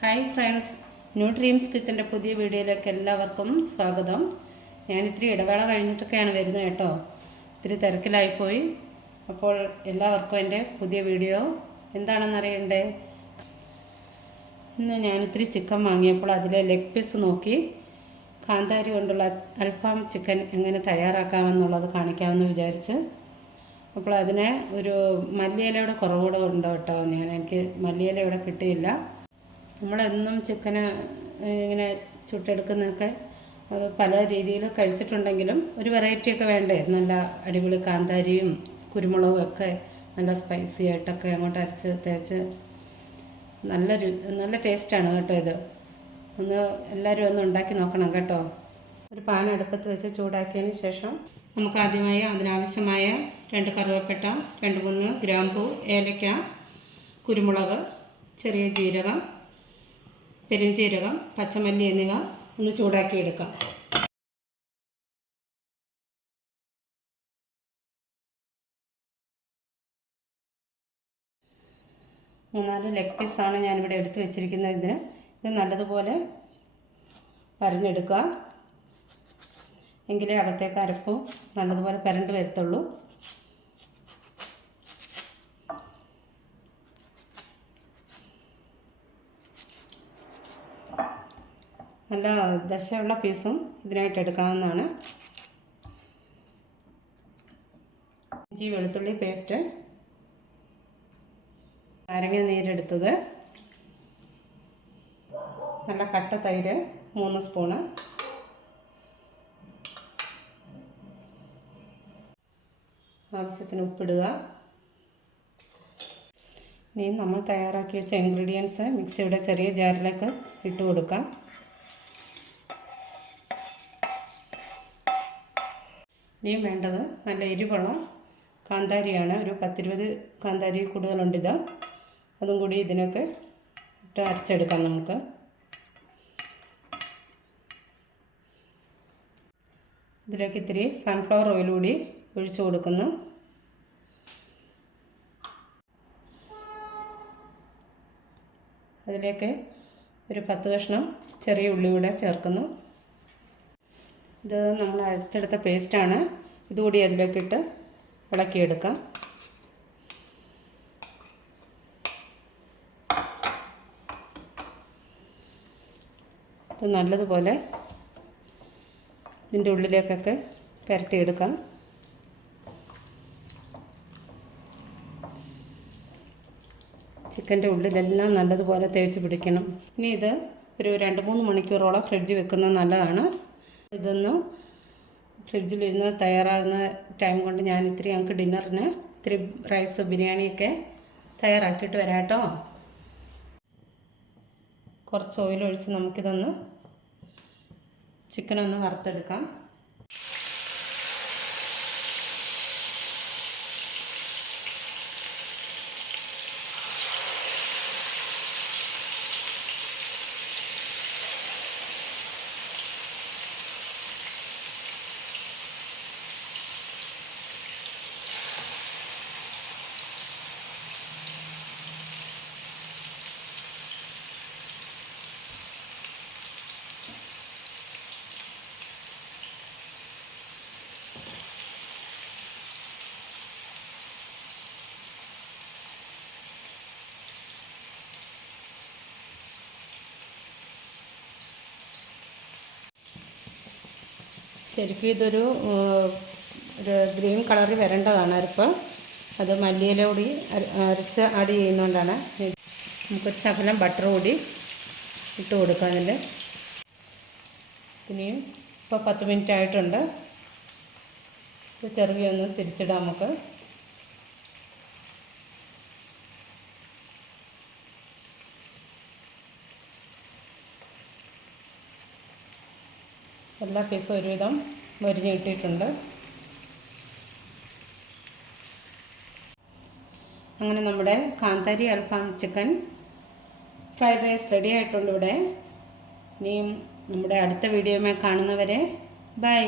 Hi friends, new dreams കിച്ചൻ്റെ പുതിയ വീഡിയോയിലേക്ക് എല്ലാവർക്കും സ്വാഗതം. ഞാനിത്തിരി ഇടവേള കഴിഞ്ഞിട്ടൊക്കെയാണ് വരുന്നത് കേട്ടോ. ഇത്തിരി തിരക്കിലായിപ്പോയി. അപ്പോൾ എല്ലാവർക്കും എൻ്റെ പുതിയ വീഡിയോ എന്താണെന്ന് അറിയണ്ടേ. ഇന്ന് ഞാനിത്തിരി ചിക്കൻ വാങ്ങിയപ്പോൾ അതിലെ ലെഗ് പീസ് നോക്കി കാന്താരി കൊണ്ടുള്ള അൽഫാം ചിക്കൻ എങ്ങനെ തയ്യാറാക്കാമെന്നുള്ളത് കാണിക്കാമെന്ന് വിചാരിച്ച്. അപ്പോൾ അതിന് ഒരു മല്ലിയിലയുടെ കുറവുകൂടെ ഉണ്ട് കേട്ടോ. എനിക്ക് മല്ലിയില ഇവിടെ കിട്ടിയില്ല. നമ്മളെന്നും ചിക്കന് ഇങ്ങനെ ചുട്ടെടുക്കുന്നതൊക്കെ പല രീതിയിൽ കഴിച്ചിട്ടുണ്ടെങ്കിലും ഒരു വെറൈറ്റിയൊക്കെ വേണ്ടേ. നല്ല അടിപൊളി കാന്താരിയും കുരുമുളകും ഒക്കെ നല്ല സ്പൈസി ആയിട്ടൊക്കെ അങ്ങോട്ട് അരച്ച് തേച്ച് നല്ല ടേസ്റ്റാണ് കേട്ടോ. ഇത് എല്ലാവരും ഒന്ന് ഉണ്ടാക്കി നോക്കണം കേട്ടോ. ഒരു പാൻ അടുപ്പത്ത് വെച്ച് ചൂടാക്കിയതിന് ശേഷം നമുക്ക് ആദ്യമായി അതിനാവശ്യമായ 2 കറുവപ്പട്ട, 2-3 ഗ്രാമ്പൂ, ഏലക്ക, കുരുമുളക്, ചെറിയ ജീരകം, പെരുംജീരകം, പച്ചമല്ലി എന്നിവ ഒന്ന് ചൂടാക്കിയെടുക്കാം. മൂന്നാല് ലെഗ് പീസാണ് ഞാനിവിടെ എടുത്ത് വെച്ചിരിക്കുന്നത്. ഇത് നല്ലതുപോലെ വരഞ്ഞെടുക്കുക, എങ്കിലേ അകത്തേക്ക് അരപ്പ് നല്ലതുപോലെ പരണ്ട് വരത്തുള്ളൂ. നല്ല ദശയുള്ള പീസും ഇതിനായിട്ട് എടുക്കാവുന്നതാണ്. ഇഞ്ചി വെളുത്തുള്ളി പേസ്റ്റ്, നാരങ്ങ നീരെടുത്തത്, നല്ല കട്ട തൈര് 3 സ്പൂണ്, ആവശ്യത്തിന് ഉപ്പിടുക. ഇനി നമ്മൾ തയ്യാറാക്കി വെച്ച ഇൻഗ്രീഡിയൻസ് മിക്സിയുടെ ചെറിയ ജാറിലേക്ക് ഇട്ട് കൊടുക്കാം. ഇനിയും വേണ്ടത് നല്ല എരിവുള്ള കാന്താരിയാണ്. ഒരു 10-20 കാന്താരി കൂടുതലുണ്ട്. അതും കൂടി ഇതിനൊക്കെ ഇട്ട് അരച്ചെടുക്കാം നമുക്ക്. ഇതിലേക്ക് ഇത്തിരി സൺഫ്ലവർ ഓയിൽ കൂടി ഒഴിച്ചു കൊടുക്കുന്നു. അതിലേക്ക് ഒരു 10 കഷ്ണം ചെറിയ ഉള്ളി കൂടെ ചേർക്കുന്നു. ഇത് നമ്മൾ അരച്ചെടുത്ത പേസ്റ്റാണ്. ഇതുകൂടി അതിലേക്കിട്ട് ഇളക്കിയെടുക്കാം. ഇത് നല്ലതുപോലെ ഇതിൻ്റെ ഉള്ളിലേക്കൊക്കെ പുരട്ടിയെടുക്കാം. ചിക്കൻ്റെ ഉള്ളിലെല്ലാം നല്ലതുപോലെ തേച്ച് പിടിക്കണം. ഇനി ഇത് ഒരു 2-3 മണിക്കൂറോളം ഫ്രിഡ്ജിൽ വെക്കുന്നത് നല്ലതാണ്. ഇതൊന്ന് ഫ്രിഡ്ജിലിരുന്ന് തയ്യാറാകുന്ന ടൈം കൊണ്ട് ഞങ്ങൾക്ക് ഡിന്നറിന് ഇത്തിരി റൈസ് ബിരിയാണിയൊക്കെ തയ്യാറാക്കിയിട്ട് വരാം കേട്ടോ. കുറച്ച് ഓയിലൊഴിച്ച് നമുക്കിതൊന്ന് ചിക്കനൊന്ന് വറുത്തെടുക്കാം. ശരിക്കും ഇതൊരു ഗ്രീൻ കളറിൽ വരേണ്ടതാണ് അരപ്പ്. അത് മല്ലിയില കൂടി അരച്ച് ആഡ് ചെയ്യുന്നതുകൊണ്ടാണ്. നമുക്കൊരു ശകലം ബട്ടർ കൂടി ഇട്ട് കൊടുക്കാം അതിൽ. ഇനിയും ഇപ്പോൾ 10 മിനിറ്റ് ആയിട്ടുണ്ട്. ഇത് ചെറുകിയൊന്ന് തിരിച്ചിടാം നമുക്ക്. എല്ലാ പീസും ഒരുവിധം മൊരിഞ്ഞ് കിട്ടിയിട്ടുണ്ട്. അങ്ങനെ നമ്മുടെ കാന്താരി അൽഫാം ചിക്കൻ ഫ്രൈഡ് റൈസ് റെഡി ആയിട്ടുണ്ട് ഇവിടെ. ഇനിയും നമ്മുടെ അടുത്ത വീഡിയോയിൽ കാണുന്നവരെ ബൈ.